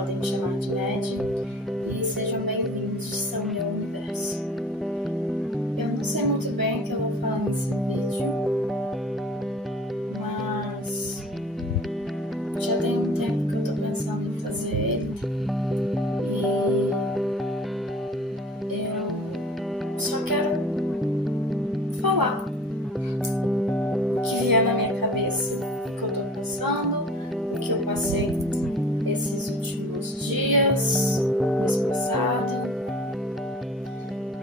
podem me chamar de Ned, e sejam bem-vindos ao meu universo. Eu não sei muito bem o que eu vou falar nesse vídeo, mas já tem um tempo que eu tô pensando em fazer ele, e eu só quero falar o que vier na minha cabeça, o que eu tô pensando, o que eu passei esses últimos dias, mês passado,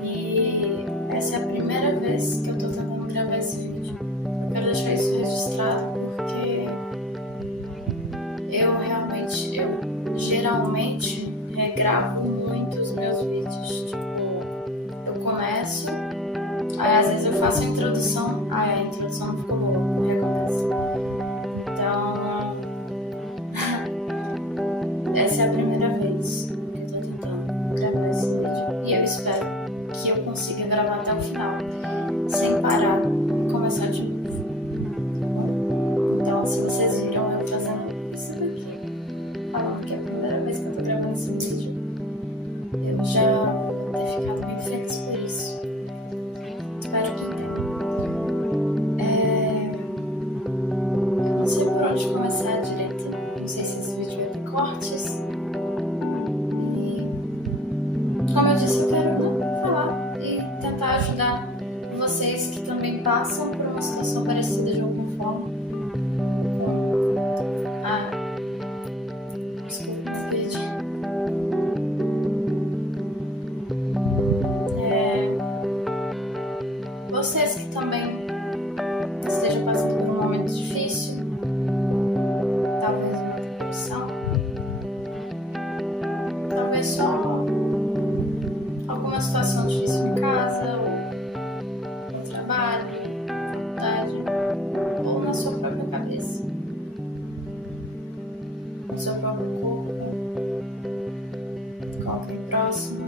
e essa é a primeira vez que eu tô tentando gravar esse vídeo. Eu quero deixar isso registrado porque eu geralmente gravo muito os meus vídeos. Tipo, eu começo, aí às vezes eu faço a introdução, a introdução não ficou boa, eu recomeço. Então, essa é a primeira vez que eu tô tentando gravar esse vídeo e eu espero que eu consiga gravar até o final, sem parar e começar de novo. Tá bom? Então, se vocês viram eu fazendo isso daqui, falando que é a primeira vez que eu tô gravando esse vídeo, eu já vou ter ficado bem feliz por isso. Espero que tenha. Eu não sei por onde começar direito. Não sei se esse vídeo vai ter cortes. E, como eu disse, eu quero falar e tentar ajudar vocês que também passam por uma situação parecida de alguma forma. Desculpa, perdi. Vocês que também estejam passando por um momento difícil, talvez uma depressão, talvez só alguma situação difícil em casa, ou no trabalho, na faculdade, ou na sua própria cabeça, no seu próprio corpo, com alguém próximo,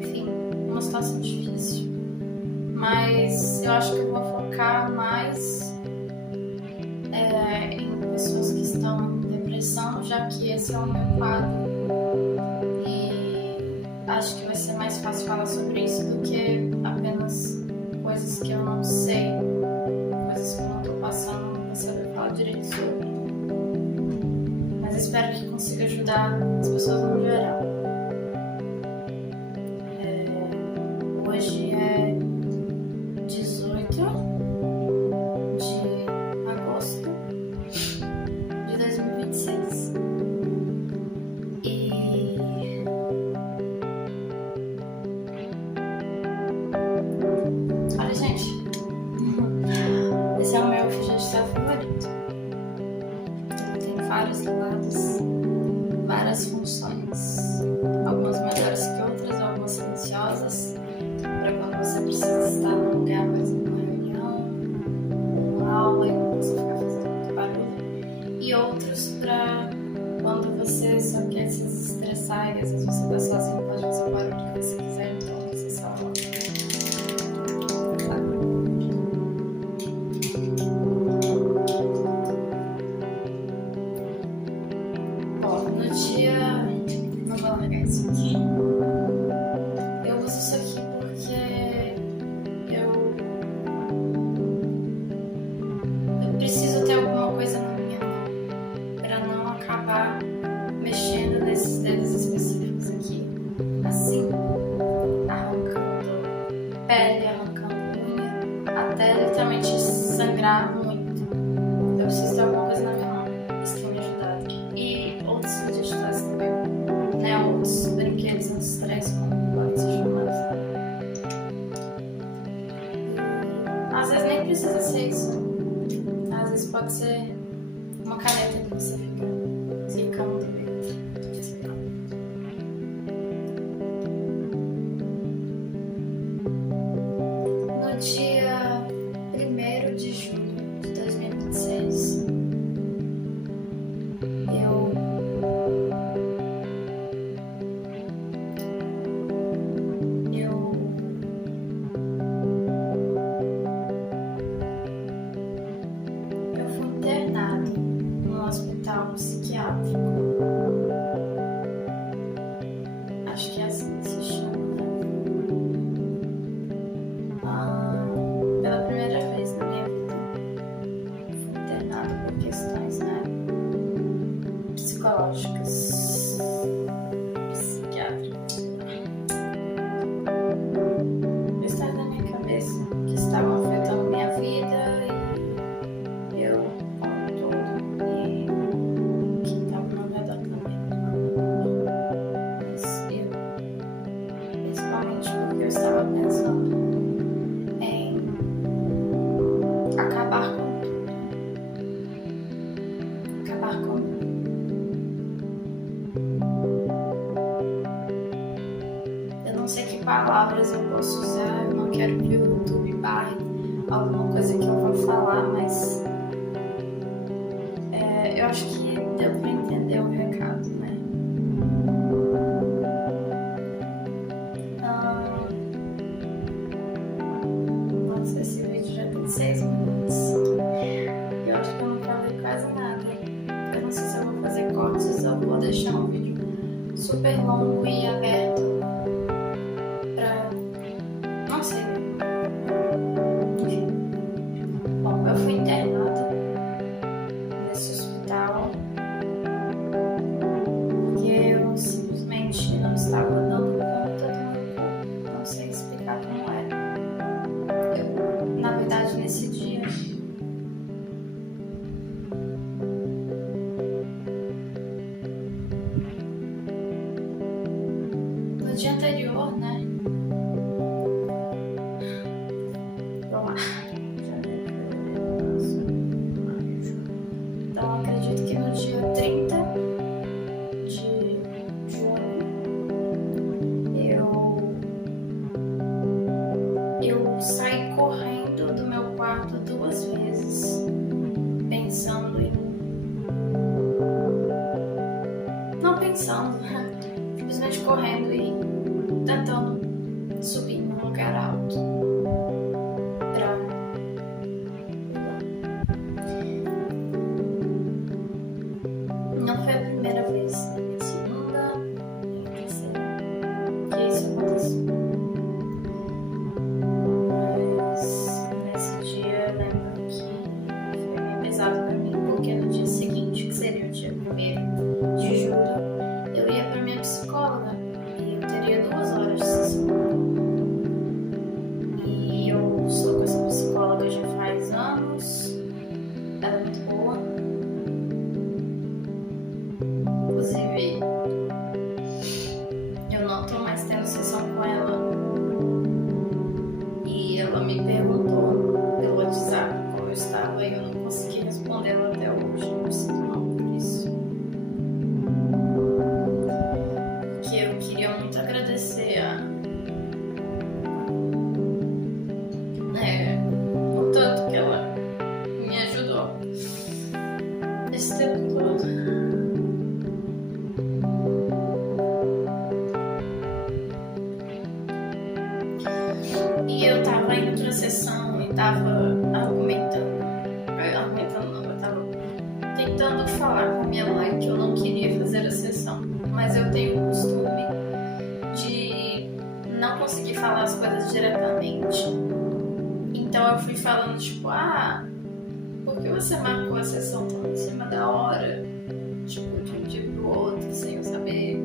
enfim, uma situação difícil. Mas eu acho que eu vou focar mais em pessoas que estão em depressão, já que esse é o meu quadro. E acho que vai ser mais fácil falar sobre isso do que apenas coisas que eu não sei, coisas que eu não estou passando, não vou saber falar direito sobre. Mas espero que consiga ajudar as pessoas no geral. Hoje é 18 de agosto de 2026 e olha, gente, esse é o meu FGTS favorito. Ele tem vários lados, várias funções, algumas melhores que outras, algumas silenciosas, para quando você precisa estar num lugar, por exemplo, uma reunião, uma aula, e não você ficar fazendo muito barulho, e outros para quando você só quer se desestressar e às vezes você está sozinho, pode fazer o barulho que você quiser, então você só no dia, vou largar isso aqui. Eu uso isso aqui porque eu preciso ter alguma coisa na minha mão para não acabar mexendo nesses dedos específicos aqui, assim, arrancando pele, arrancando unha, até literalmente sangrar muito. Eu preciso ter alguma coisa na minha mão. Isso tem me ajudado. E outros digitais também, né? Outros brinquedos anti-estresse, como pode ser chamado. Às vezes nem precisa ser isso. Às vezes pode ser uma caneta que você fica clicando dentro. No dia 1º de julho de 2026, eu fui internado no hospital psiquiátrico palavras eu posso usar, eu não quero que o YouTube barre alguma coisa que eu vou falar, mas eu acho que deu pra entender o recado, né? Nossa, esse vídeo já tem 6 minutos. Eu acho que eu não falei quase nada. Eu não sei se eu vou fazer cortes ou vou deixar um vídeo super longo e aberto pra... não sei. Enfim. Bom, eu fui internada nesse hospital porque eu simplesmente não estava dando conta do meu corpo. Não sei explicar como era. Na verdade, nesse dia, no dia anterior, né? Vamos lá. Então, acredito que no dia 30 de junho eu saí correndo do meu quarto 2 vezes, pensando em... não pensando, né? Simplesmente correndo e tentando subir num lugar alto pra... Não foi a primeira vez, nem a segunda, nem a terceira que isso aconteceu. Mas nesse dia eu lembro que foi bem pesado pra mim, porque no dia seguinte, que seria o dia 1º de julho, eu ia pra minha psicóloga e eu teria 2 horas de sessão. E eu estou com essa psicóloga já faz anos, ela é muito boa. Inclusive, eu não tô mais tendo sessão com ela. E ela me perguntou pelo WhatsApp como eu estava e eu não consegui responder ela até hoje. Eu me sinto mal por isso. Porque eu queria muito agradecer o tanto que ela me ajudou esse tempo todo. E eu tava indo pra sessão e tava argumentando não, eu tava tentando falar com minha mãe que eu não queria fazer a sessão, mas eu tenho o costume de não conseguir falar as coisas diretamente. Então eu fui falando tipo, por que você marcou a sessão tão em cima da hora? Tipo, de um dia pro outro, sem eu saber.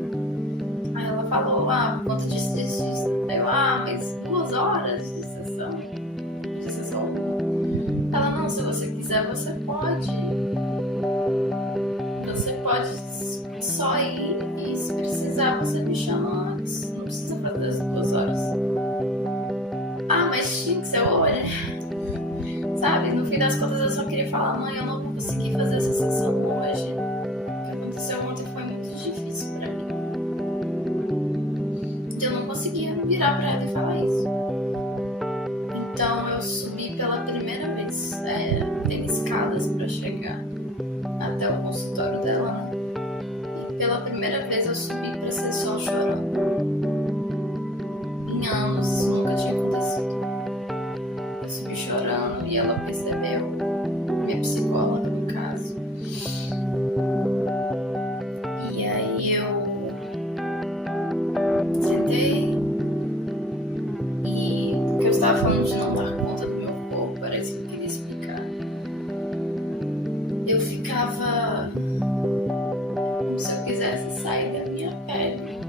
Aí ela falou, por conta disso. Aí eu, mas 2 horas de sessão? De sessão 1? Ela, não, se você quiser, você pode. Você pode só ir e se precisar, você me chama antes. Não precisa fazer as 2 horas. Mas tinha que ser hoje. Sabe, no fim das contas eu só queria falar, mãe, eu não vou conseguir fazer essa sessão hoje. O que aconteceu ontem foi muito difícil pra mim. Eu não conseguia virar pra ela e falar isso. Então eu subi pela primeira vez. Tem escadas pra chegar até o consultório dela, né? E pela primeira vez eu subi pra sessão chorando. Em anos isso nunca tinha acontecido. Eu subi chorando e ela percebeu. Minha psicóloga, no caso. E aí eu sentei e o que eu estava falando de não dar conta do meu corpo, parece que eu queria explicar. Eu ficava como se eu quisesse sair da minha pele.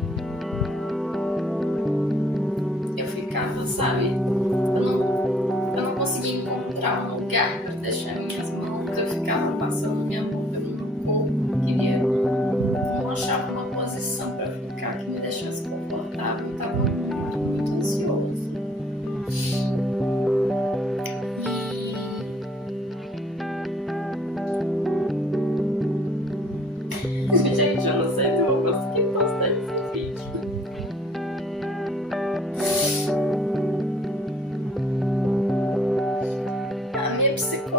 Eu ficava, sabe, eu não conseguia encontrar um lugar para deixar minhas mãos. Eu ficava passando minha mão pelo meu corpo. Eu não achava uma posição para ficar que me deixasse confortável. Eu estava muito, muito ansioso. Gente, eu não sei se eu vou conseguir postar esse vídeo.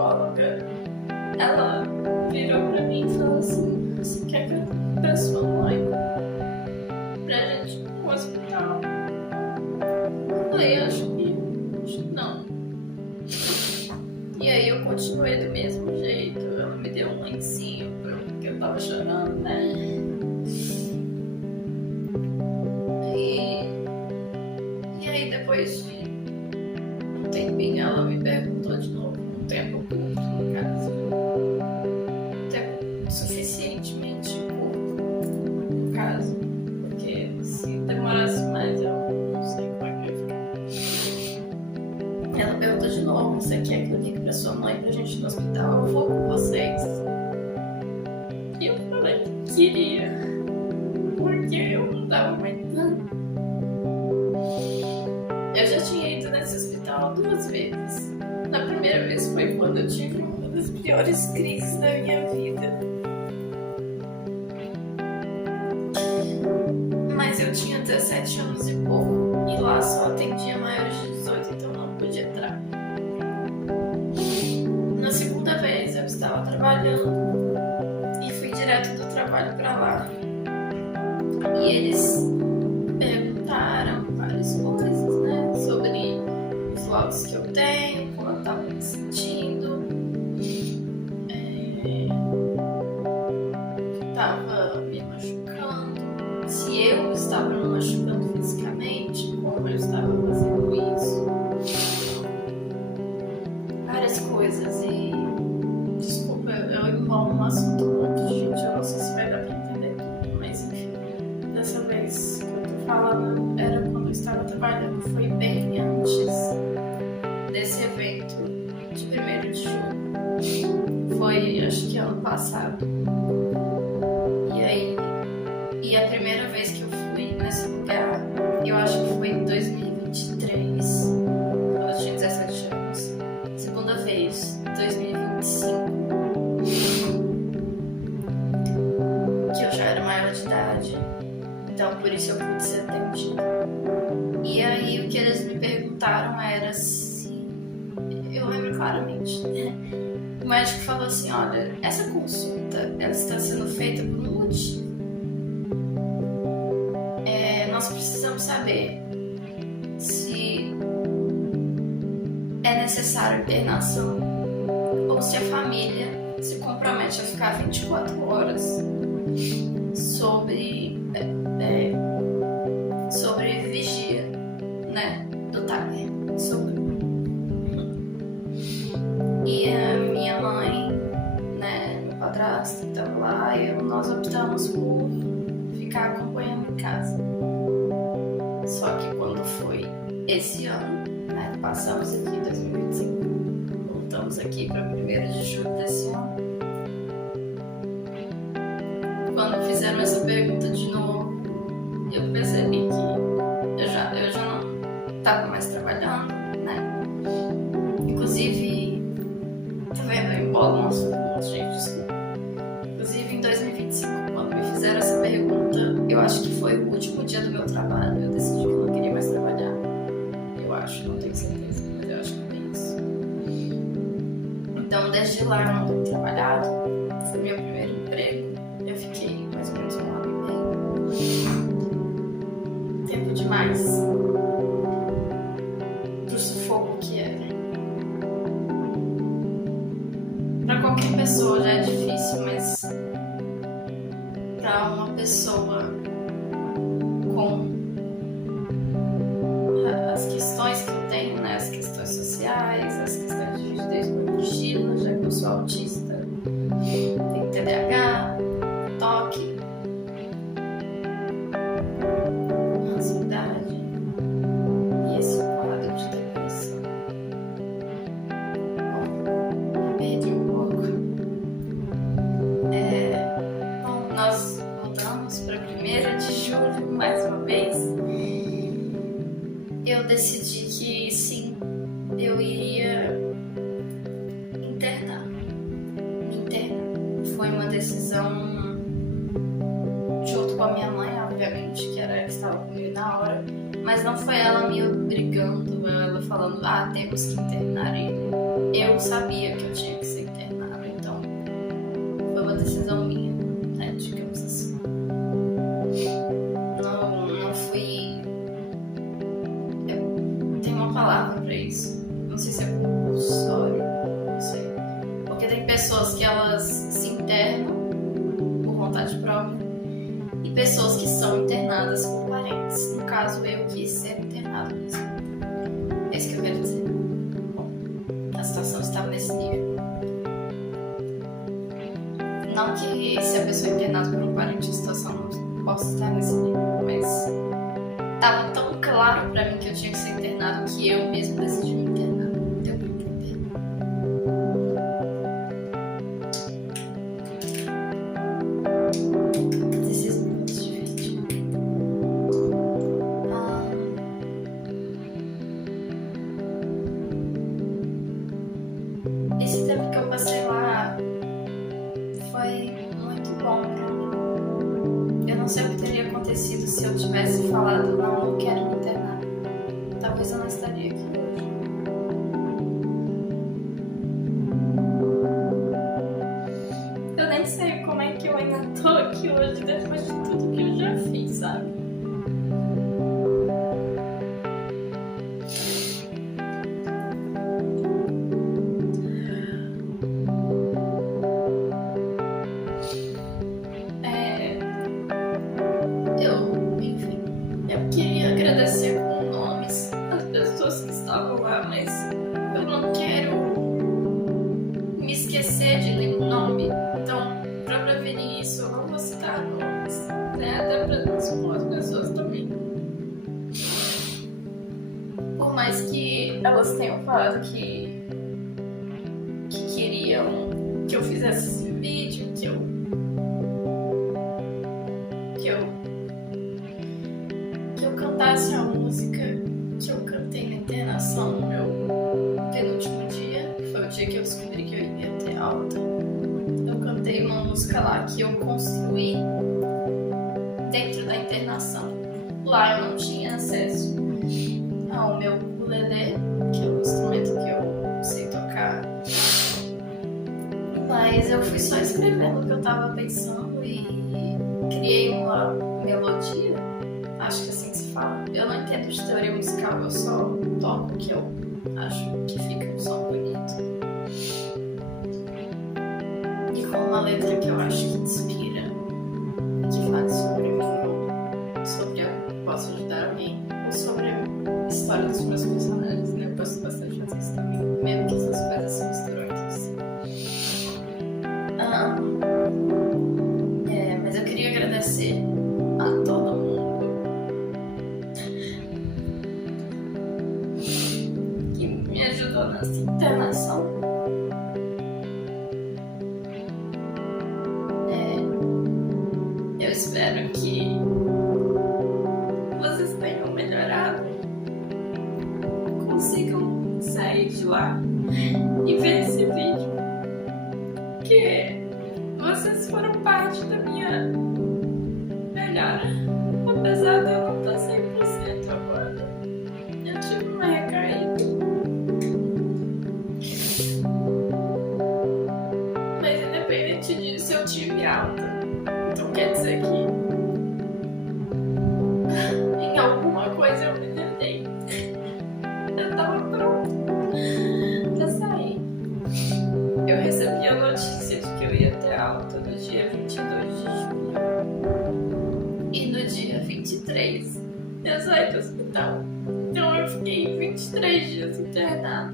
psicóloga, ela virou pra mim e falou assim: você quer que eu ligue pra sua mãe pra gente ir pro hospital? Eu falei: acho que não. E aí eu continuei do mesmo jeito. Ela me deu um lencinho porque eu tava chorando, né? E aí depois de um tempinho ela me perguntou de novo, um tempo curto no caso. Um tempo suficientemente curto no caso. Porque se demorasse mais eu não sei como é que eu ia ficar. Ela perguntou de novo: você quer que eu ligue pra sua mãe pra gente ir no hospital? Eu vou com vocês. E eu falei que queria, porque eu não tava aguentando. Eu já tinha ido nesse hospital 2 vezes. Na primeira vez foi quando eu tive uma das piores crises da minha vida. Mas eu tinha 17 anos e pouco, e lá só atendia maiores de 18, então não pude entrar. Na segunda vez eu estava trabalhando e fui direto do trabalho pra lá. E eles perguntaram várias coisas, né, sobre os laudos que eu tenho, como eu estava me sentindo, que estava me machucando, se eu estava me machucando fisicamente, como eu estava fazendo isso, várias coisas. E desculpa, eu enrolo um assunto muito, gente, eu não sei se vai dar pra entender tudo, mas enfim, dessa vez que eu tô falando era quando eu estava trabalhando, foi bem antes desse evento de 1º de julho. Foi, acho que ano passado. E a primeira vez que eu fui nesse lugar, eu acho que foi em 2023, quando eu tinha 17 anos. Segunda vez, 2025, que eu já era maior de idade. Então por isso eu pude ser atendida. E aí o que eles me perguntaram era se... Eu lembro claramente, né? O médico falou assim: olha, essa consulta ela está sendo feita por um motivo. Nós precisamos saber se é necessário internação ou se a família se compromete a ficar 24 horas sobre vigia, né, do Tiger. E a minha mãe, né, meu padrasto estava lá, e nós optamos por ficar acompanhando em casa. Só que quando foi esse ano, né, passamos aqui em 2025, voltamos aqui para 1º de julho desse ano. Quando fizeram essa pergunta de novo, eu percebi que eu já não estava mais trabalhando, né? Inclusive, tá vendo? Eu embolo um assunto, gente, desculpa. Inclusive, em 2025, quando me fizeram essa pergunta, eu acho que foi o último dia do meu trabalho. Eu decidi que eu não queria mais trabalhar. Eu acho, não tenho certeza, mas eu acho que é isso. Então, desde lá eu não tenho trabalhado. Foi meu primeiro emprego. Eu fiquei mais ou menos 1 ano e meio. Tempo demais pro sufoco que é. Pra qualquer pessoa já é difícil, mas pra uma pessoa com as questões que eu tenho, né, as questões sociais, as questões de rigidez cognitiva, já que eu sou autista, tenho TDAH, toque, ansiedade e esse quadro de depressão. Bom, perdi um pouco. Bom, nós voltamos para 1º de julho mais uma vez. Eu decidi que sim, eu iria me internar. Foi uma decisão junto com a minha mãe, obviamente, que era ela que estava comigo na hora, mas não foi ela me obrigando, ela falando: temos que internar ele. eu sabia que eu tinha que ser internada, então foi uma decisão minha, né, digamos assim. Não fui... Tem uma palavra pra isso, não sei se é compulsório, não sei. Porque tem pessoas que elas se internam por vontade própria e pessoas que são internadas por parentes. No caso, eu quis ser internada mesmo. É isso que eu quero dizer. Bom, a situação estava nesse nível. Não que se a pessoa é internada por um parente, a situação não possa estar nesse nível, mas estava tão claro pra mim que eu tinha que ser internado que eu mesmo decidi me internar. Deu pra entender? Esse tempo que eu passei lá foi muito bom pra mim. Eu não sei o que teria acontecido se eu tivesse falado, não, eu quero me internar. Talvez eu não estaria aqui hoje. Eu nem sei como é que eu ainda tô aqui hoje depois de tudo que eu já fiz, sabe? Eu queria agradecer com nomes as pessoas que estavam lá, mas eu não quero me esquecer de nenhum nome. Então, pra prevenir isso, eu não vou citar nomes, né? Até pra expor as pessoas também. Por mais que elas tenham falado que queriam que eu fizesse esse vídeo, que eu cantasse a música que eu cantei na internação no meu penúltimo dia, que foi o dia que eu descobri que eu ia ter alta. Eu cantei uma música lá que eu construí dentro da internação. Lá eu não tinha acesso ao meu ukulele, que é o instrumento que eu sei tocar. Mas eu fui só escrevendo o que eu tava pensando e criei uma melodia. Acho que assim que se fala. Eu não entendo de teoria musical, eu só toco o que eu acho que fica um som bonito. E com uma letra que eu acho que inspira, que fala sobre mim, ou sobre eu posso ajudar alguém, ou sobre a história dos meus personagens, né? Eu gosto bastante de fazer isso também, mesmo que essas coisas se misturam entre si. Mas eu queria agradecer a todo mundo me ajudou nessa internação. Eu espero que vocês tenham melhorado, consigam sair de lá e ver esse vídeo, que vocês foram parte da minha melhora, apesar de eu não estar 100% agora. Eu tive uma recaída. Mas independente disso, eu tive alta. Então quer dizer que em alguma coisa eu me tentei. Eu tava pronta pra sair. Eu recebi a notícia de que eu ia ter alta no dia 22 de julho. E no dia 23 eu saí do hospital. Então eu fiquei 23 dias internada.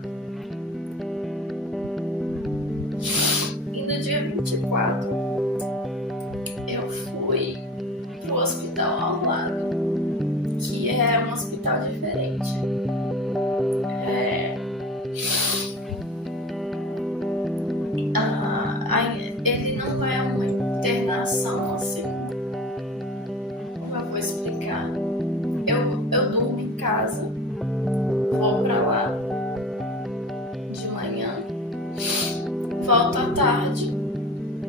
E no dia 24 eu fui pro hospital ao lado, que é um hospital diferente. Ele não é uma internação assim. Como eu vou explicar? Eu durmo em casa, vou pra lá de manhã, volto à tarde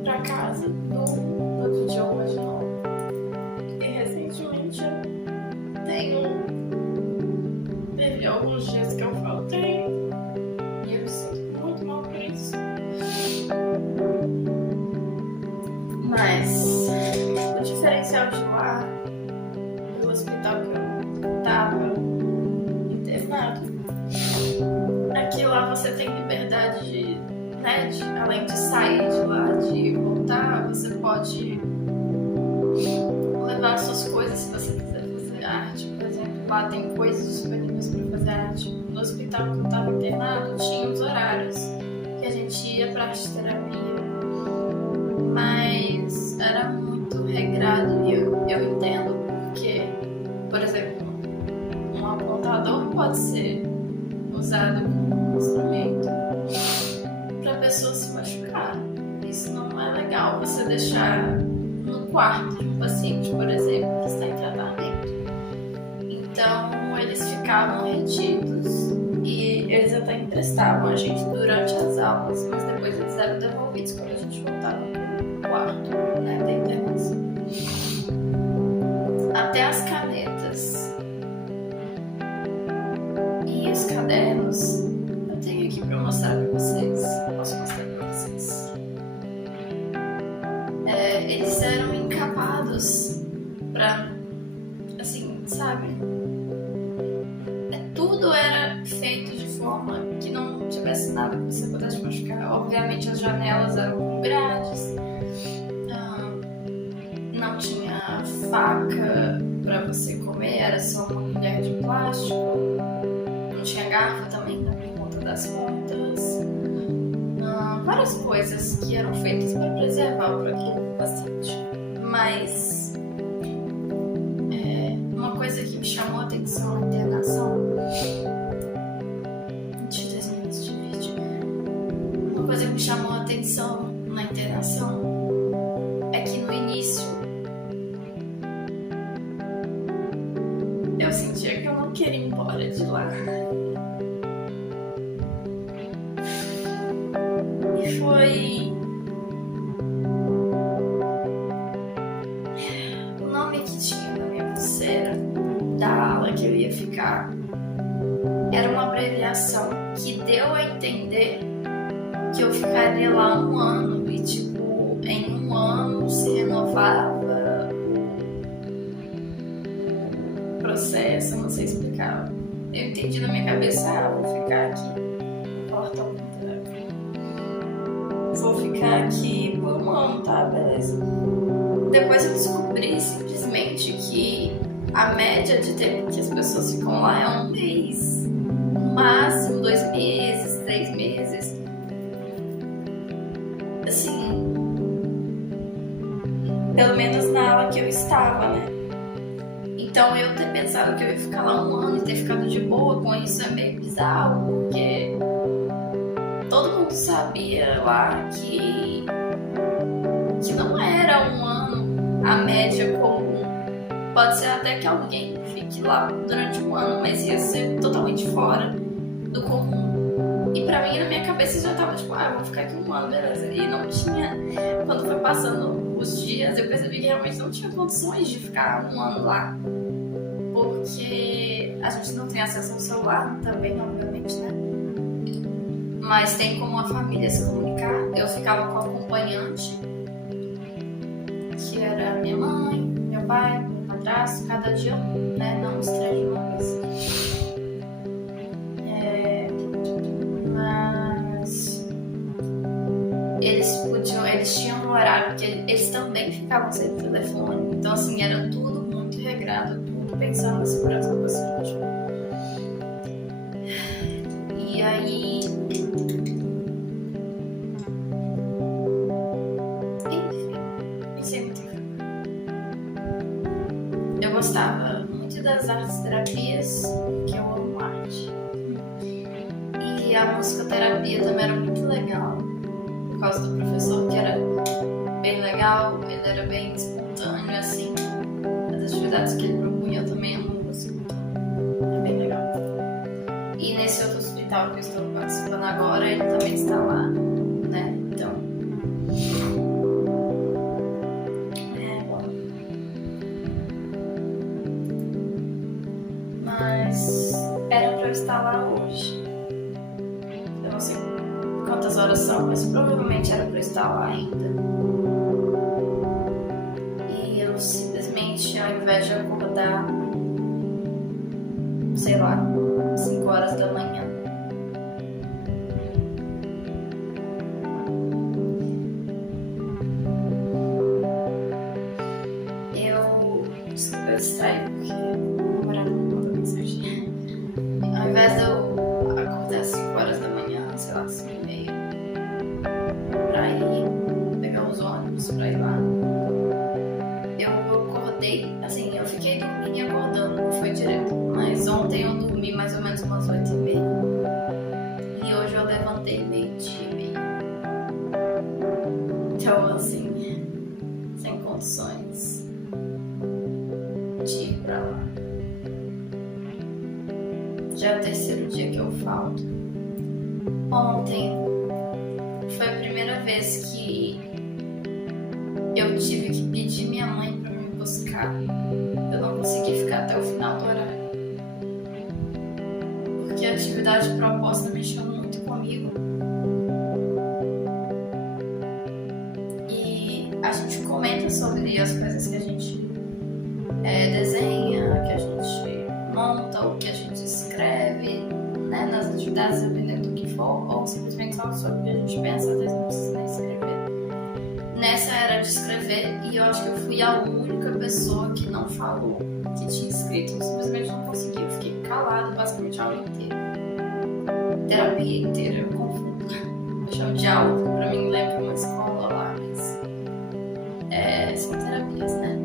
pra casa, durmo no outro dia de novo. E recentemente teve alguns dias que eu faltei e eu me sinto muito tem liberdade de, né, além de sair de lá, de voltar, você pode levar suas coisas se você quiser fazer arte. Por exemplo, lá tem coisas disponíveis para fazer arte. No hospital que eu estava internado, tinha os horários que a gente ia para arte terapia, mas era muito regrado e eu entendo porque, por exemplo, um apontador pode ser usado como instrumento para a pessoa se machucar. Isso não é legal você deixar no quarto de um paciente, por exemplo, que está em tratamento. Então eles ficavam retidos e eles até emprestavam a gente durante as aulas, mas depois eles eram devolvidos quando a gente voltava pro quarto, né, da internação. Até as canetas e os cadernos eu tenho aqui para mostrar para vocês. Posso mostrar para vocês? Eles eram encapados para, assim, sabe? Tudo era feito de forma que não tivesse nada que você pudesse machucar. Obviamente as janelas eram com grades, não tinha faca para você comer, era só uma colher de plástico, não tinha garfo também, por conta das pontas. Várias coisas que eram feitas para preservar o aquele paciente. Mas uma coisa que me chamou a atenção na internação, 23 minutos de vídeo, uma coisa que me chamou a atenção na internação é que no início eu sentia que eu não queria ir embora de lá. E foi o nome que tinha na minha pulseira da ala que eu ia ficar. Era uma abreviação que deu a entender que eu ficaria lá 1 ano e, tipo, em 1 ano se renovava o processo, não sei explicar. Eu entendi na minha cabeça, vou ficar aqui, porta ao contrário. Vou ficar aqui por 1 ano, tá? Beleza. Depois eu descobri simplesmente que a média de tempo que as pessoas ficam lá é 1 mês. No máximo 2 meses, 3 meses. Assim, pelo menos na aula que eu estava, né? Então eu ter pensado que eu ia ficar lá 1 ano e ter ficado de boa com isso é meio bizarro, porque todo mundo sabia lá que não era 1 ano a média comum. Pode ser até que alguém fique lá durante 1 ano, mas ia ser totalmente fora do comum. E pra mim, na minha cabeça, já tava tipo, eu vou ficar aqui 1 ano, beleza. E não tinha, quando foi passando os dias, eu percebi que realmente não tinha condições de ficar 1 ano lá. Porque a gente não tem acesso ao celular também, obviamente, né? Mas tem como a família se comunicar. Eu ficava com a acompanhante, que era minha mãe, meu pai, meu padrasto, cada dia, né? Não os 3 de uma vez. Mas eles tinham um horário, porque eles também ficavam sem telefone. Então, assim, era tudo muito regrado, tudo pensando na segurança do paciente. E aí, eu gostava muito das artes terapias, que eu amo arte. E a musicoterapia também era muito legal, por causa do professor, que era bem legal, ele era bem espontâneo, assim. As atividades que ele propunha eu também amo música, então é bem legal. E nesse outro hospital que eu estou participando agora, ele também está lá, né? Então, mas era pra eu estar lá hoje. Eu não sei quantas horas são, mas provavelmente era pra eu estar lá ainda. E eu simplesmente, ao invés de acordar, sei lá, 5 horas da manhã, pra ir lá. Eu acordei, assim, eu fiquei dormindo e acordando, não foi direto. Mas ontem eu dormi mais ou menos umas 8h30. E hoje eu levantei 12h30. Então, assim, sem condições de ir pra lá. Já é o terceiro dia que eu falto. Ontem foi a primeira vez que eu tive que pedir minha mãe pra me buscar. Eu não consegui ficar até o final do horário. Porque a atividade proposta mexeu muito comigo. E a gente comenta sobre as coisas que a gente desenha, que a gente monta, o que a gente escreve, né, nas atividades, dependendo do que for, ou simplesmente só sobre o que a gente pensa, às vezes não precisa nem escrever. Nessa era de escrever, e eu acho que eu fui a única pessoa que não falou, que tinha escrito. Eu simplesmente não consegui, eu fiquei calada basicamente a aula inteira. Terapia inteira, eu confundo. Eu chamo de aula, porque pra mim lembra uma escola lá, mas são terapias, né?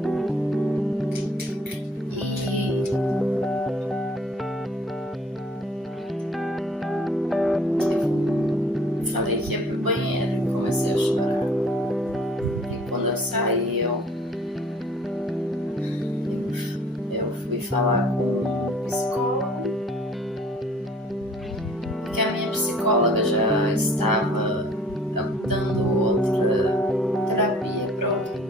Eu falei que ia pro banheiro e comecei a chorar. E quando eu saí, eu fui falar com o psicólogo, porque a minha psicóloga já estava dando outra terapia para outra.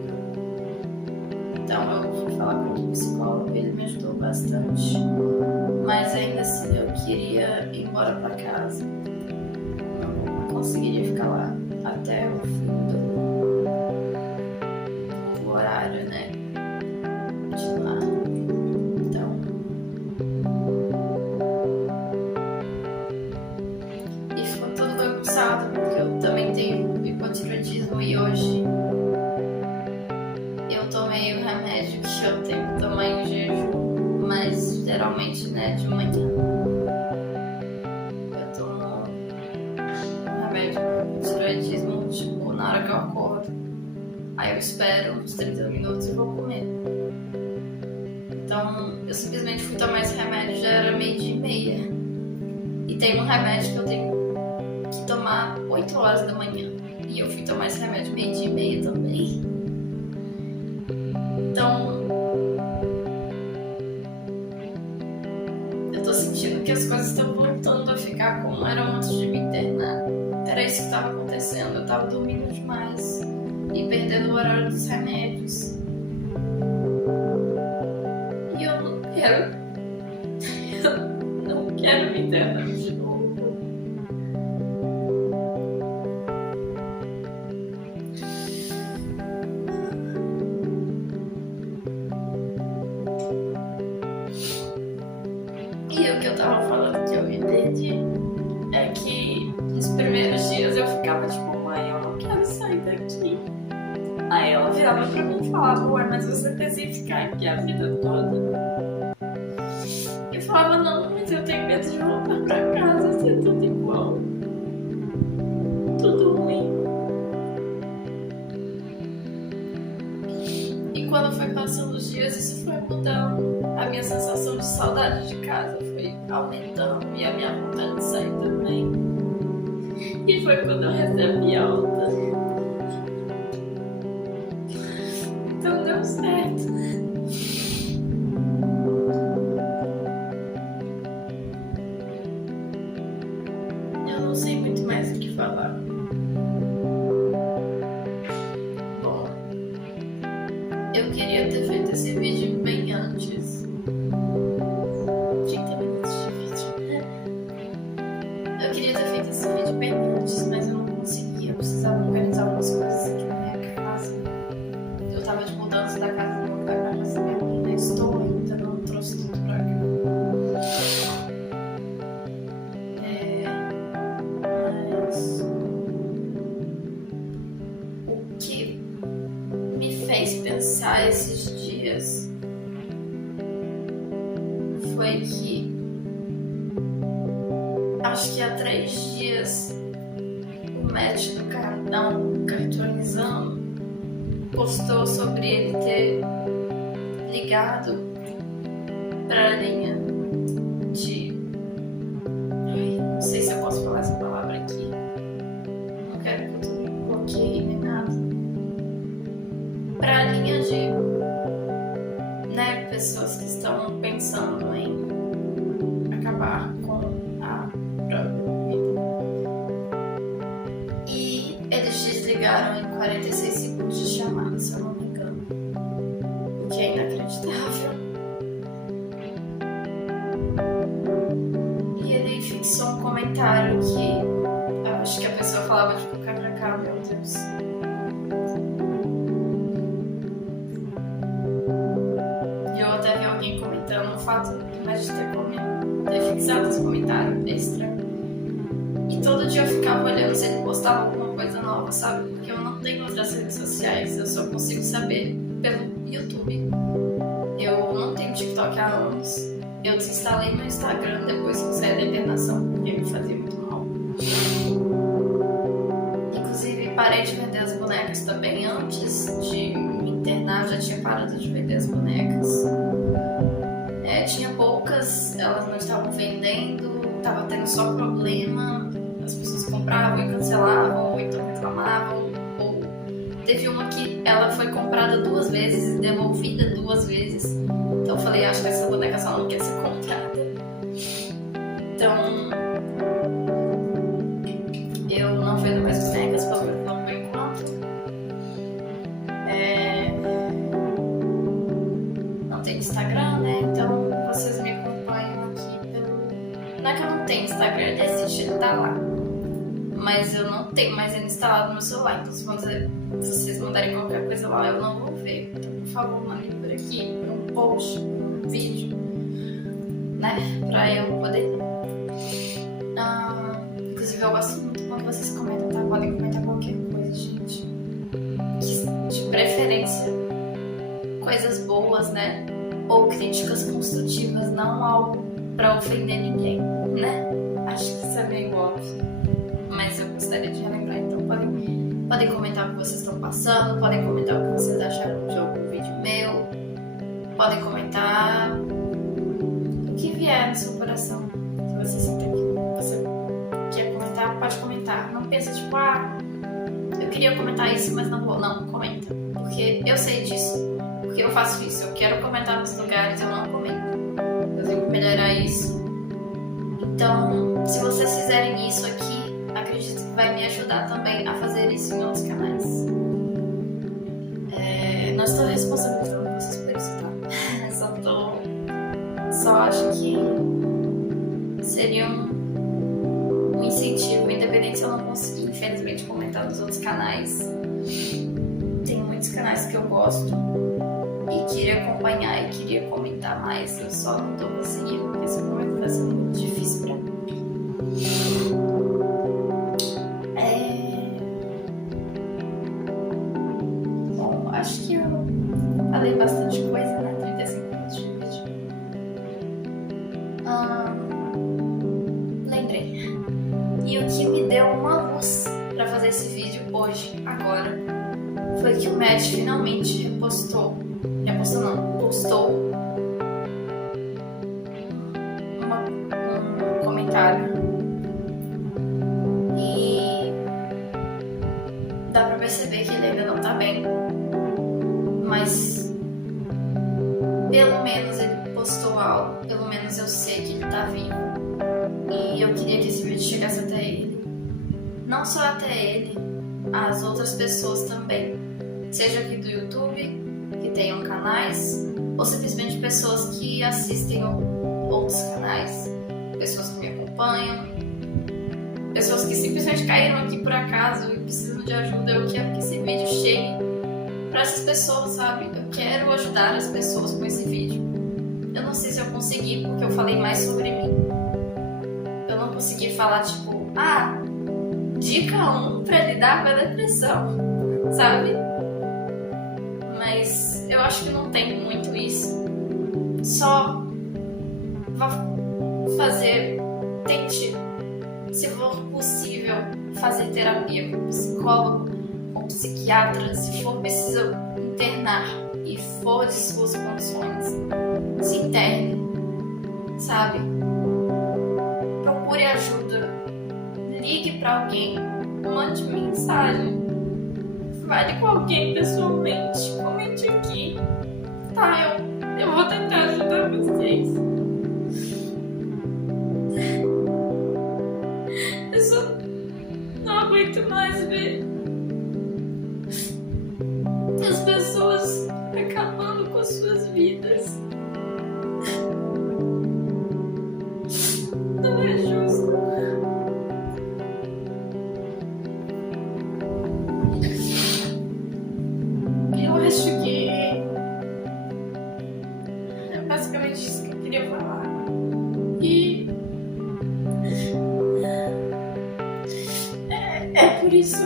Então eu fui falar com o psicólogo e ele me ajudou bastante. Mas ainda assim eu queria ir embora para casa. Não conseguiria ficar lá até o fim do horário, né? De lá. Então. E ficou todo bagunçado, porque eu também tenho hipotireoidismo e hoje eu tomei o remédio que eu tenho que tomar em jejum, mas geralmente, né, de manhã. Eu tomo remédio para tireoidismo, tipo, na hora que eu acordo. Aí eu espero uns 30 minutos e vou comer. Então, eu simplesmente fui tomar esse remédio, já era 12h30. E tem um remédio que eu tenho que tomar 8 horas da manhã. E eu fui tomar esse remédio 12h30 também. Então, eu tô sentindo que as coisas estão voltando a ficar como eram antes de me internar. Era isso que estava acontecendo. Eu tava dormindo demais e perdendo o horário dos remédios. E eu não quero. Eu não quero me internar de novo. E o que eu tava falando que eu me perdi é que nos primeiros dias eu ficava tipo, mãe, eu não quero sair daqui. Aí ela virava pra mim e falava, ué, mas você precisa ficar aqui a vida toda. Eu falava, não, mas eu tenho medo de voltar pra casa, ser tudo igual. Tudo ruim. E quando foi passando os dias, isso foi mudando. A minha sensação de saudade de casa foi aumentando e a minha vontade de sair também. E foi quando eu recebi alta. Então deu certo. Eu não sei muito mais o que falar. Bom, eu queria ter feito esse vídeo bem antes. 30 minutos de vídeo. Eu queria ter feito esse vídeo bem antes, mas eu não conseguia. Eu precisava organizar algumas coisas aqui na minha casa. Eu tava de mudança da casa do meu pai pra casa da minha mãe, né? Estou ainda, não trouxe tudo pra cá. Mas o que me fez pensar esses dias foi que acho que há 3 dias o match do cartão cartonizando postou sobre ele ter ligado para a linha de... não sei se eu posso falar essa palavra aqui. Não quero que eu me bloqueie nem nada. Para a linha de, né, pessoas que estão pensando em acabar com a própria vida. E eles desligaram em 46 segundos de chamada, se eu não me engano. O que é inacreditável. E ele fixou um comentário que eu acho que a pessoa falava tipo, cá pra cá, meu Deus. E eu até vi alguém comentando o fato de ter fixado esse comentário extra. E todo dia eu ficava olhando se ele postava alguma coisa nova, sabe? Porque eu não tenho outras redes sociais, eu só consigo saber pelo YouTube. Eu não tenho TikTok há anos. Eu desinstalei meu Instagram depois que eu saí da internação, porque me fazia muito mal. Inclusive, parei de vender as bonecas também. Antes de me internar, eu já tinha parado de vender as bonecas. Tinha poucas, elas não estavam vendendo, estava tendo só problema. As pessoas compravam e cancelavam, ou então reclamavam. Ou teve uma que ela foi comprada 2 vezes e devolvida 2 vezes. Então eu falei, acho que essa boneca só não quer ser comprada. Então eu não vendo mais bonecas, pelo menos não por enquanto. Não tenho Instagram, né? Então vocês me acompanham aqui pelo... Não é que eu não tenho Instagram, ele existe, ele tá lá. Mas eu não tenho mais ele instalado no meu celular. Então se vocês mandarem qualquer coisa lá, eu não vou ver. Então, por favor, mandem por aqui, um post, um vídeo, né? Pra eu poder ler. Inclusive, eu gosto muito quando vocês comentam, tá? Podem comentar qualquer coisa, gente. De preferência, coisas boas, né? Ou críticas construtivas, não algo pra ofender ninguém, né? Acho que isso é meio óbvio. Mas eu gostaria de relembrar, então podem comentar o que vocês estão passando, podem comentar o que vocês acharam de algum vídeo meu, podem comentar o que vier no seu coração. Se você sinta que você quer comentar, pode comentar. Não pensa tipo, eu queria comentar isso, mas não vou. Não, comenta. Porque eu sei disso, porque eu faço isso. Eu quero comentar nos lugares, eu não comento. Eu tenho que melhorar isso. Então, se vocês fizerem isso aqui, acredito que vai me ajudar também a fazer isso em outros canais. Não estou responsabilizando vocês por isso, tá? Só acho que seria um incentivo, independente se eu não conseguir, infelizmente, comentar nos outros canais. Tem muitos canais que eu gosto e queria acompanhar e queria comentar mais. Eu só não estou conseguindo, porque esse momento está sendo muito difícil pra mim. Acho que eu falei bastante coisa, né? 35 minutos de vídeo. Lembrei. E o que me deu uma luz pra fazer esse vídeo hoje, agora, foi que o Matt finalmente postou um comentário. E dá pra perceber que ele ainda não tá bem. Mas pelo menos ele postou algo, pelo menos eu sei que ele tá vivo. E eu queria que esse vídeo chegasse até ele. Não só até ele, as outras pessoas também. Seja aqui do YouTube, que tenham canais, ou simplesmente pessoas que assistem outros canais, pessoas que me acompanham, pessoas que simplesmente caíram aqui por acaso e precisam de ajuda. Eu quero que esse vídeo chegue para essas pessoas, sabe? Eu quero ajudar as pessoas com esse vídeo. Eu não sei se eu consegui, porque eu falei mais sobre mim. Eu não consegui falar, tipo, dica 1 para lidar com a depressão, sabe? Mas eu acho que não tem muito isso. Só tente, se for possível, fazer terapia com um psicólogo, o psiquiatra, se for preciso internar e for de suas condições, se interne, sabe? Procure ajuda, ligue pra alguém, mande mensagem, fale com alguém pessoalmente, comente aqui, tá? Eu vou tentar ajudar vocês. Eu só não aguento mais ver as pessoas acabando com as suas vidas. Não é justo. Eu acho que é basicamente isso que eu queria falar. E é por isso.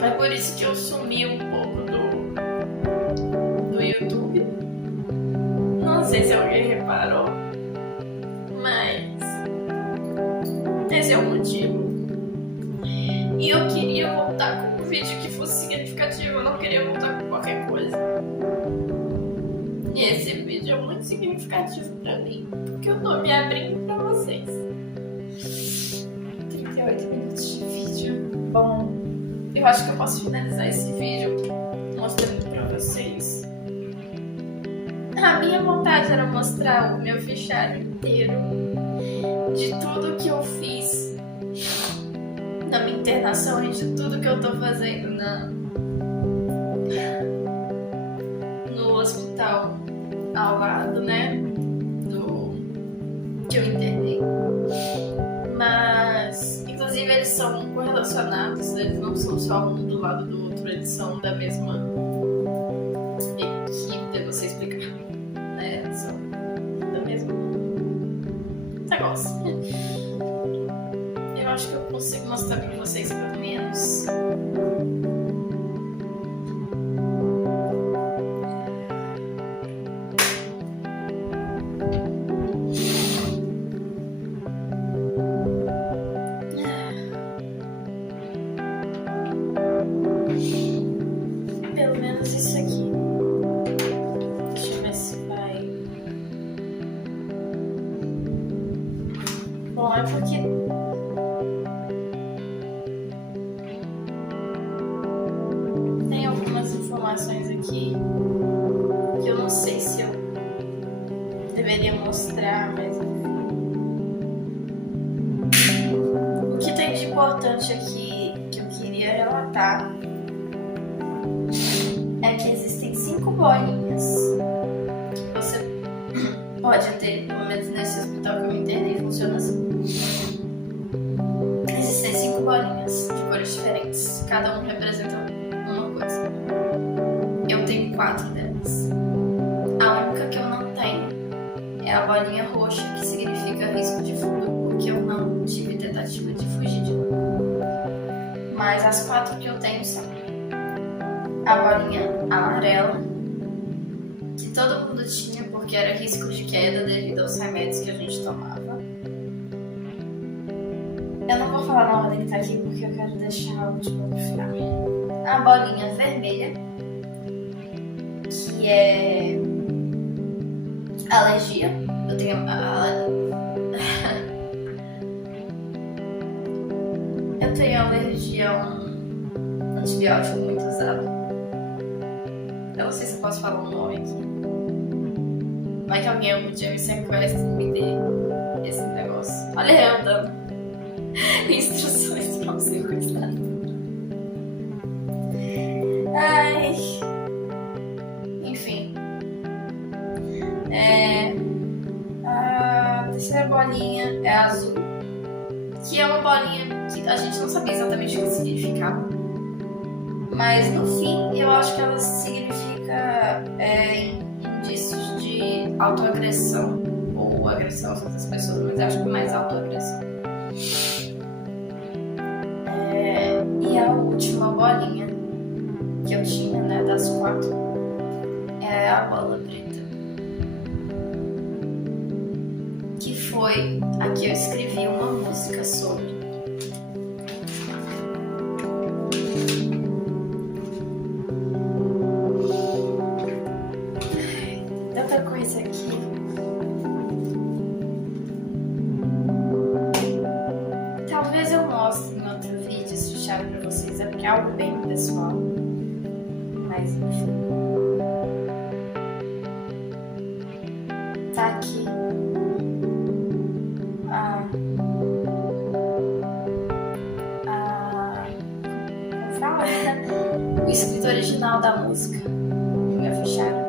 É por isso que eu sumi um pouco do YouTube. Não sei se alguém reparou, mas esse é o motivo. E eu queria voltar com um vídeo que fosse significativo, eu não queria voltar com qualquer coisa. E esse vídeo é muito significativo pra mim, porque eu tô me abrindo pra vocês. 38 minutos de vídeo. Bom, eu acho que eu posso finalizar esse vídeo mostrando pra vocês. A minha vontade era mostrar o meu fichário inteiro de tudo que eu fiz na minha internação e de tudo que eu tô fazendo no hospital ao lado, né? Que eu internei. Mas, inclusive, eles são correlacionados, eles não são só um do lado do outro, eles são da mesma equipe, eu não sei explicar. Né? Eles são da mesma negócio. Eu acho que eu consigo mostrar pra vocês pelo menos. Pelo menos isso aqui. Deixa eu ver se vai. Bom, é porque tem algumas informações aqui que eu não sei se eu deveria mostrar, mas enfim. O que tem de importante aqui que eu queria relatar é que existem 5 bolinhas que você pode ter, pelo menos nesse hospital que eu me internei, funciona assim. Existem 5 bolinhas de cores diferentes, cada um representa uma coisa. Eu tenho 4 delas. A única que eu não tenho é a bolinha roxa, que significa risco de fuga, porque eu não tive tentativa de fugir de lá. Mas as 4 que eu tenho são a bolinha amarela, que todo mundo tinha porque era risco de queda devido aos remédios que a gente tomava. Eu não vou falar na ordem que tá aqui porque eu quero deixar a última pro final. A bolinha vermelha, que é alergia. Eu tenho eu tenho alergia a um antibiótico muito usado. Eu não sei se eu posso falar o nome aqui. Vai que alguém algum dia me sequestra e me dê esse negócio. Olha eu dando instruções pra um sequestrar. Ai. Enfim. A terceira bolinha é azul, que é uma bolinha que a gente não sabia exatamente o que significava. Mas no fim eu acho que ela significa indícios de autoagressão ou agressão às outras pessoas, mas eu acho que mais autoagressão. E a última bolinha que eu tinha, né, das 4, é a bola preta, que foi foi a que eu escrevi uma música sobre. Tanta coisa aqui. Talvez eu mostre em outro vídeo esse chave pra vocês, é porque é algo bem pessoal. Mas enfim. Tá aqui. Como fala? O escrito original da música. O meu fichário.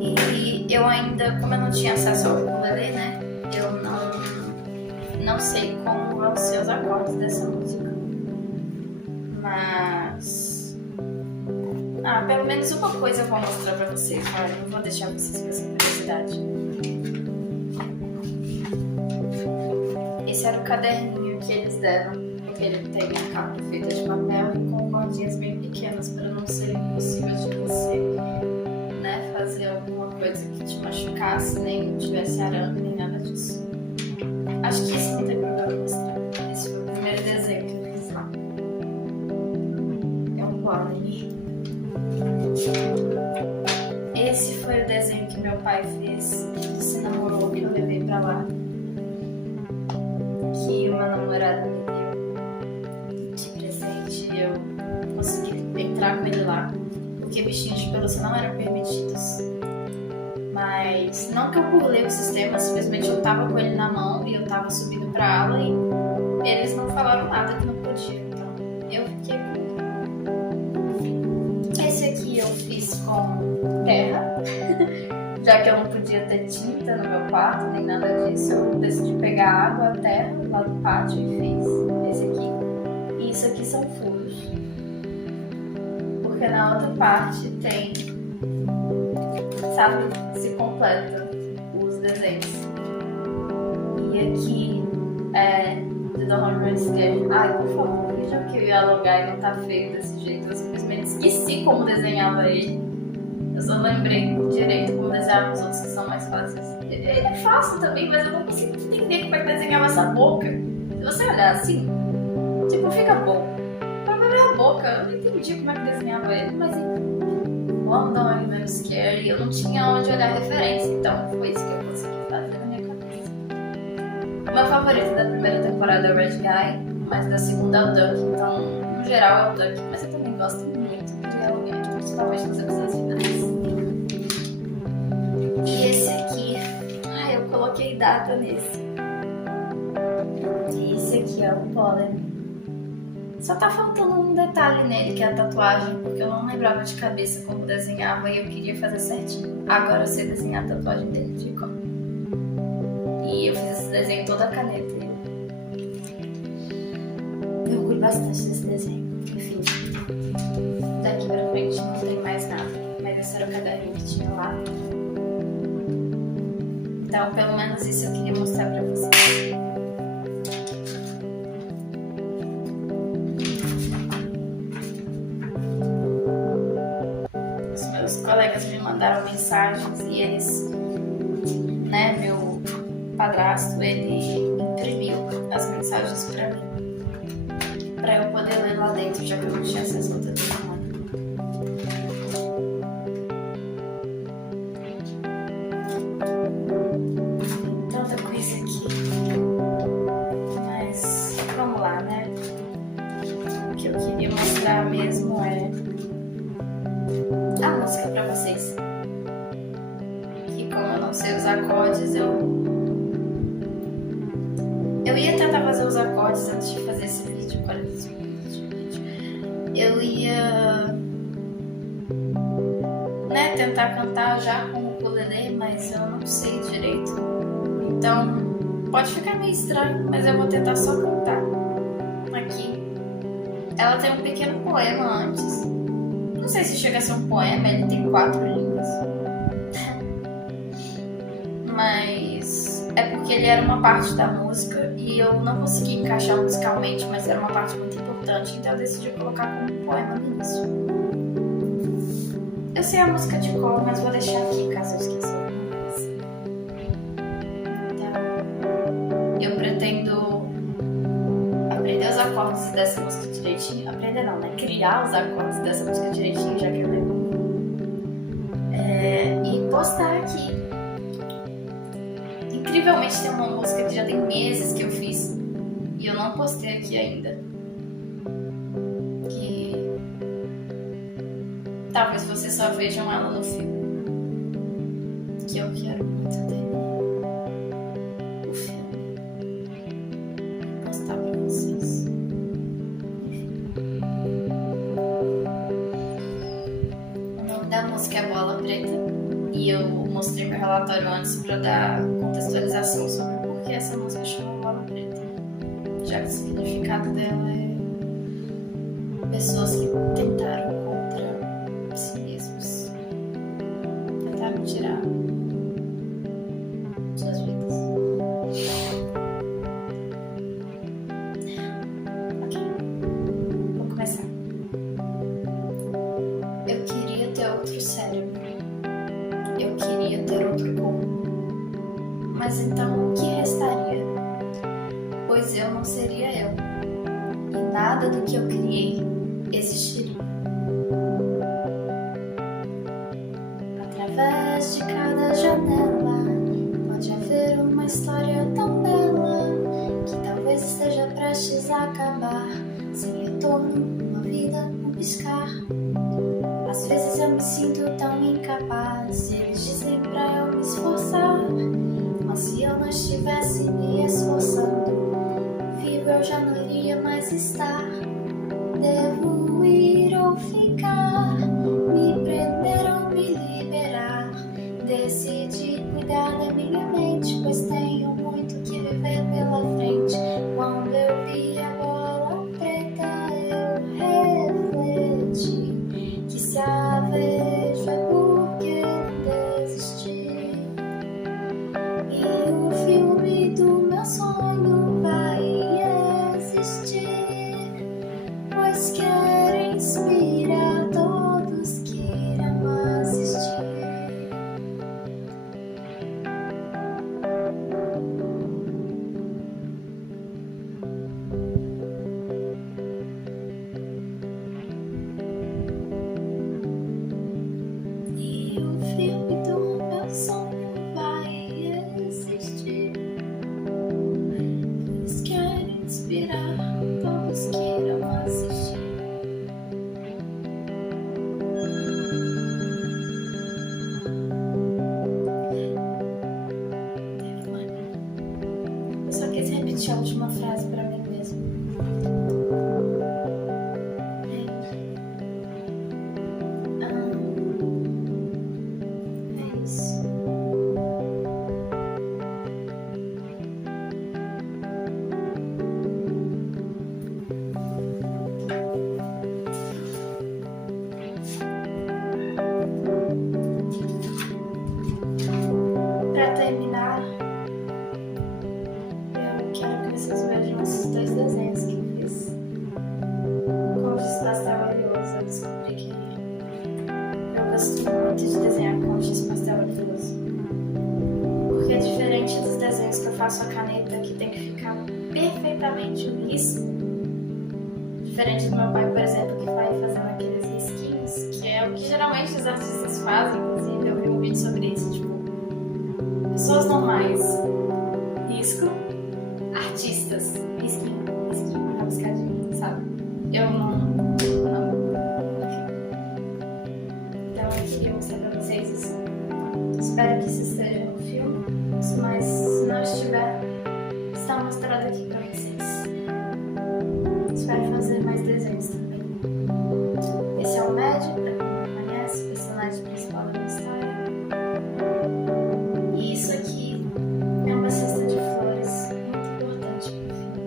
E eu ainda, como eu não tinha acesso ao ukulele, né? Eu não sei como vão ser os acordes dessa música. Mas pelo menos uma coisa eu vou mostrar pra vocês, tá? Eu não vou deixar vocês com essa curiosidade. Esse era o caderninho que eles deram, porque ele tem a capa feita de papel e com cordinhas bem pequenas para não ser impossível de você, né, fazer alguma coisa que te machucasse, nem tivesse arame, nem nada disso. Acho que isso não tem problema mostrar. Esse foi o primeiro desenho que eu fiz lá. É um pólen. Esse foi o desenho que meu pai fez, que se namorou, que eu levei pra lá. Que uma namorada me deu de presente e eu consegui entrar com ele lá. Porque bichinhos de pelúcia não eram permitidos. Mas não que eu burlei o sistema, simplesmente eu tava com ele na mão e eu tava subindo pra aula e eles não falaram nada que não podia. Então eu fiquei com ele. Esse aqui eu fiz com terra, já que eu não podia ter tinta no meu quarto, nem nada disso. Eu decidi pegar água, a terra lá do pátio e fiz esse aqui. E isso aqui são furos. Porque na outra parte tem, sabe, se completa os desenhos. E aqui é de The Hundred Scare. Ai, por favor, vejam que eu ia alugar e não tá feio desse jeito. Eu simplesmente esqueci como desenhava ele. Eu só lembrei direito como desenhava os outros que são mais fáceis. Ele é fácil também, mas eu não consigo entender como é que desenhava essa boca. Se você olhar assim, tipo, fica bom. Pra ver a boca, eu não entendi como é que desenhava ele, mas enfim. London e Scary, eu não tinha onde olhar a referência, então foi isso que eu consegui fazer na minha cabeça. O meu favorito da primeira temporada é o Red Guy, mas da segunda é o Duck, então no geral é o Duck, mas eu também gosto muito de alguém, principalmente nos episódios finais. E esse aqui, eu coloquei data nesse. E esse aqui é o pólen. Só tá faltando um detalhe nele, que é a tatuagem, porque eu não lembrava de cabeça como desenhava e eu queria fazer certinho. Agora eu sei desenhar a tatuagem dele de cor. E eu fiz esse desenho toda a caneta. Eu orgulho bastante desse desenho. Enfim, daqui pra frente não tem mais nada. Mas esse era o caderninho que tinha lá. Então, pelo menos isso eu queria mostrar pra vocês. Os colegas me mandaram mensagens e eles, né, meu padrasto, ele imprimiu as mensagens pra mim, pra eu poder ler lá dentro, já que eu não tinha acesso ao telefone. Tanta coisa aqui, mas vamos lá, né? O que eu queria mostrar mesmo é a música pra vocês. E como eu não sei os acordes, eu ia tentar fazer os acordes antes de fazer esse vídeo, 45 minutos de vídeo. Eu ia, né, tentar cantar já com o ukulele, mas eu não sei direito. Então, pode ficar meio estranho, mas eu vou tentar só cantar. Aqui. Ela tem um pequeno poema antes. Não sei se chega a ser um poema, ele tem 4 linhas. Mas é porque ele era uma parte da música e eu não consegui encaixar musicalmente, mas era uma parte muito importante, então eu decidi colocar como um poema no início. Eu sei a música de cor, mas vou deixar aqui caso eu esqueça alguma coisa. Então, eu pretendo aprender os acordes dessa música direitinho. Aprender não, né? Criar os acordes dessa música direitinho, já que ela é boa. E postar aqui. Incrivelmente tem uma música que já tem meses que eu fiz e eu não postei aqui ainda. Que talvez vocês só vejam ela no filme. Que eu quero muito ter o filme. Vou postar pra vocês. O nome da música é Bola Preta. E eu mostrei meu relatório antes para dar contextualização sobre por que essa música chama Bola Preta. Já que o significado dela é pessoas que tentaram contra si mesmos. Tentaram tirar suas vidas. Ok, vou começar. Eu queria ter outro cérebro. Eu queria ter outro corpo. Mas então o que restaria? Pois eu não seria eu. E nada do que eu criei existiria. Através de cada janela pode haver uma história tão bela que talvez esteja prestes a acabar, sem retorno, uma vida, um piscar. Às vezes eu me sinto tão incapaz e eles dizem pra eu me esforçar. Mas se eu não estivesse me esforçando, vivo eu já não iria mais estar. Devo ir ou ficar, me prender ou me liberar. Decidi cuidar da minha mente, pois tenho muito que viver pela frente. Quando eu vi a bola preta, eu refleti que se a vejo é porque não desisti. E o filme do meu sonho vai existir, pois quer inspirar todos que irão assistir. E o filme do meu sonho vai existir, pois quer inspirar todos que irão assistir. Eu só quis repetir a última frase pra mim mesmo. É isso. Pra terminar, eu quero que vocês vejam esses dois desenhos que eu fiz. Com giz pastel oleoso, eu descobri que eu gosto muito de desenhar com giz pastel oleoso. Porque é diferente dos desenhos que eu faço a caneta, que tem que ficar perfeitamente o risco. Diferente do meu pai, por exemplo, que vai fazendo aqueles risquinhos, que é o que geralmente os artistas fazem. Inclusive, eu vi um vídeo sobre isso, tipo, pessoas normais, risco, artistas, risquinho, rabiscadinho, sabe? Eu não. Então eu queria mostrar pra vocês isso. Espero que isso esteja no filme, mas se não estiver, está mostrado aqui pra vocês. Espero fazer mais desenhos também. Esse é o Mad, pra quem não conhece, o personagem principal da minha história. E isso aqui é uma cesta de flores muito importante pro filme.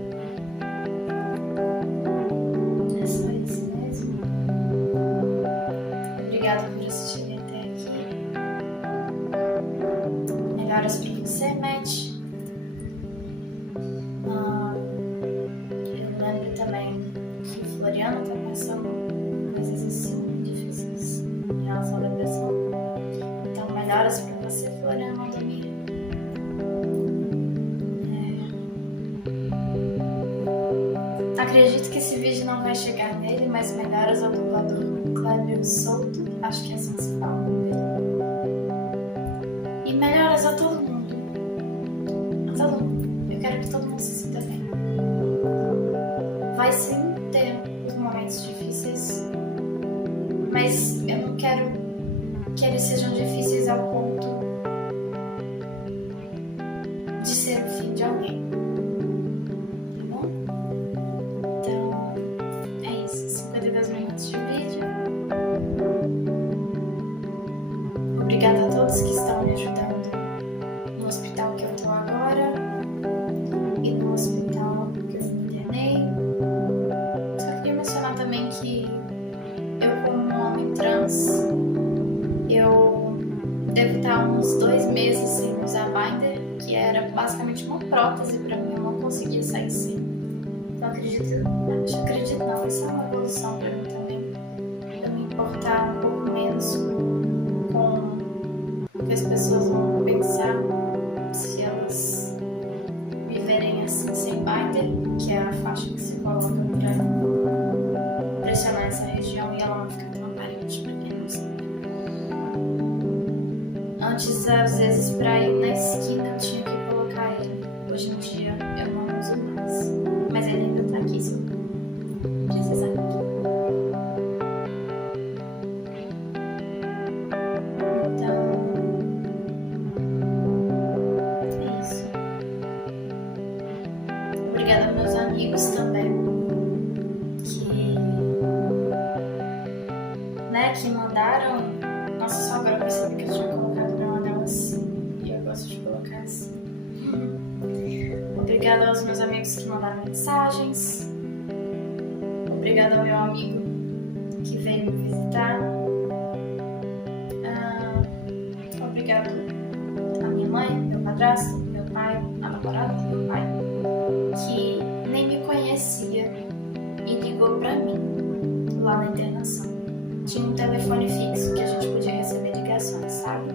É só isso mesmo. Obrigada por assistirem até aqui. Melhoras pra você, Matt. Eu lembro também que Floriano tá passando coisas assim difíceis em relação à depressão. melhoras pra você, Floriano Aldomir. Acredito que esse vídeo não vai chegar nele, mas melhoras ao dublador Cléber Souto, acho que é assim que se fala o nome dele. E melhoras a todo mundo. A todo mundo. Eu quero que todo mundo se sinta bem. Vai sim ter os momentos difíceis, mas eu não quero que eles sejam difíceis ao ponto de ser o fim de alguém. Tá bom? Então, é isso. 52 minutos de vídeo. Obrigada a todos que estão me ajudando no hospital que eu tô agora e no hospital que eu me internei. Só queria mencionar também que eu, como um homem trans, eu devo estar uns 2 meses sem usar binder, que era basicamente uma prótese pra mim, eu não conseguia sair sem. Então acredito não, isso é uma evolução pra mim também. Eu me importar um pouco menos com o que as pessoas vão pensar se elas me verem assim sem binder, que é a faixa que se coloca pra pressionar essa região e ela não fica tão aparente, pra quem não sabe. Antes, às vezes, pra ir na esquina eu tinha que colocar ele. Hoje em dia eu não uso mais. Mas ele ainda tá aqui se eu precisar. Então, é isso. Obrigada aos meus amigos também. Que mandaram. Nossa, só agora eu percebi que eu tinha colocado o meu anel assim. E eu gosto de colocar assim. Obrigada aos meus amigos que mandaram mensagens. Obrigada ao meu amigo que veio me visitar. Obrigado à minha mãe, meu padrasto, meu pai, a namorada do meu pai, que nem me conhecia e ligou pra mim lá na internação. Tinha um telefone fixo que a gente podia receber ligações, sabe?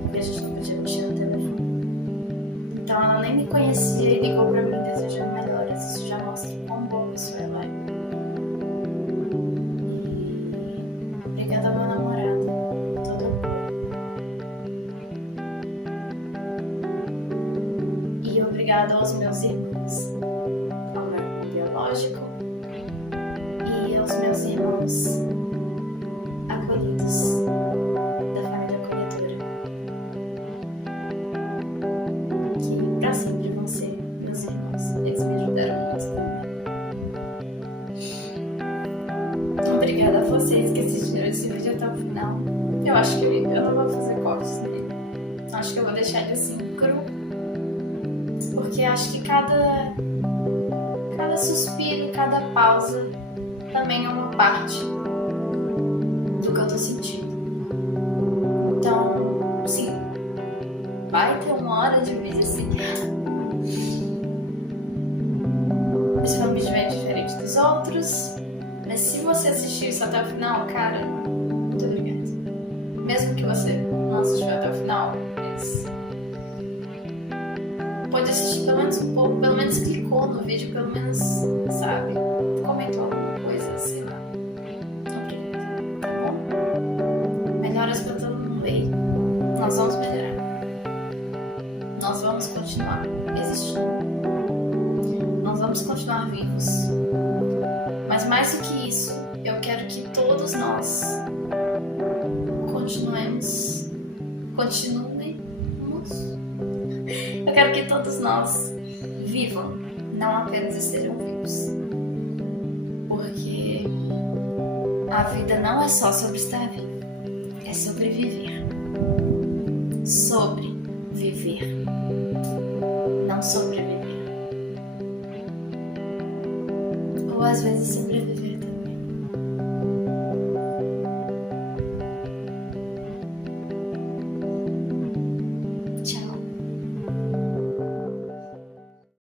Porque a gente não podia mexer no telefone. Então ela nem me conhecia e ligou pra mim desejando melhoras. Isso já mostra quão boa pessoa ela é. E obrigada ao meu namorado. Todo apoio. E obrigada aos meus irmãos. Ao meu irmão biológico. E aos meus irmãos acolhidos da família acolhedora, que pra sempre vão ser meus irmãos. Eles me ajudaram muito. Obrigada a vocês que assistiram esse vídeo até o final. Eu acho que eu não vou fazer cortes nele. Acho que eu vou deixar ele assim cru, porque acho que cada suspiro, cada pausa também é uma parte do que eu tô sentindo. Então, sim, vai ter 1 hora de vídeo assim. Esse foi um vídeo bem diferente dos outros, mas se você assistiu isso até o final, cara, muito obrigada. Mesmo que você não assistiu até o final, mas pode assistir pelo menos um pouco, pelo menos clicou no vídeo, pelo menos, sabe, comentou alguma coisa, sei lá. Melhoras pra todo mundo aí. Nós vamos melhorar. Nós vamos continuar existindo. Nós vamos continuar vivos. Mas mais do que isso, eu quero que todos nós continuemos. Eu quero que todos nós vivam, não apenas estejam vivos. Porque a vida não é só sobre estar vivo. É sobreviver. Sobreviver. Não sobreviver. Ou às vezes sobreviver.